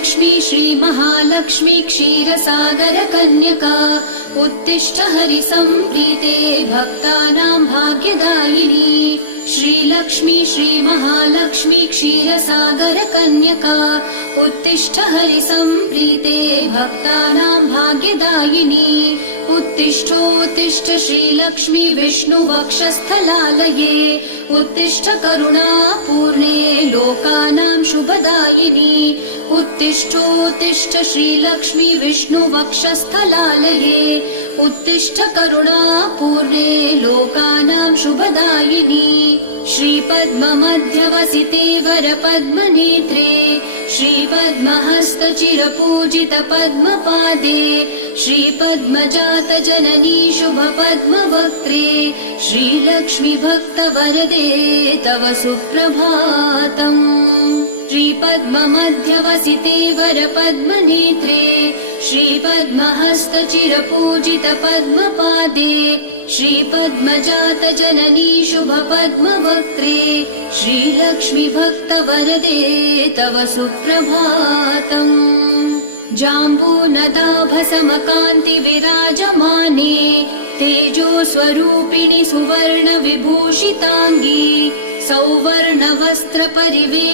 श्रीलक्ष्मी श्रीमहालक्ष्मी क्षीरसागर कन्यका उत्तिष्ठ हरिसम्प्रीते भक्तानां भाग्यदायिनी। श्रीलक्ष्मी श्रीमहालक्ष्मी क्षीरसागर कन्यका उत्तिष्ठ हरिसम्प्रीते भक्तानां भाग्यदायिनी। उत्तिष्ठोत्तिष्ठ श्रीलक्ष्मी विष्णुवक्षस्थलालये उत्तिष्ठ करुणापूर्णे लोकानां शुभदायिनी। उत्तिष्ठोत्तिष्ठ श्रीलक्ष्मी विष्णुवक्षस्थलालये उत्तिष्ठ करुणापूर्णे लोकानां शुभदायिनी। श्रीपद्ममध्यवसिते वरपद्मनेत्रे श्रीपद्महस्तचिरपूजित पद्मपादे श्रीपद्मजात जननी शुभपद्मवक्त्रे श्रीलक्ष्मी भक्तवरदे तव सुप्रभातम्। श्रीपद्ममध्यवसिते वरपद्मनेत्रे श्रीपद्महस्तचिरपूजित पद्मपादे श्रीपद्मजात जननी शुभपद्मवक्त्रे श्रीलक्ष्मी भक्तवरदे तव सुप्रभातम्। जाम्बूनदाभसमकान्ति विराजमाने तेजो स्वरूपिणि सुवर्ण विभूषिताङ्गी सौवर्ण वस्त्र परिवे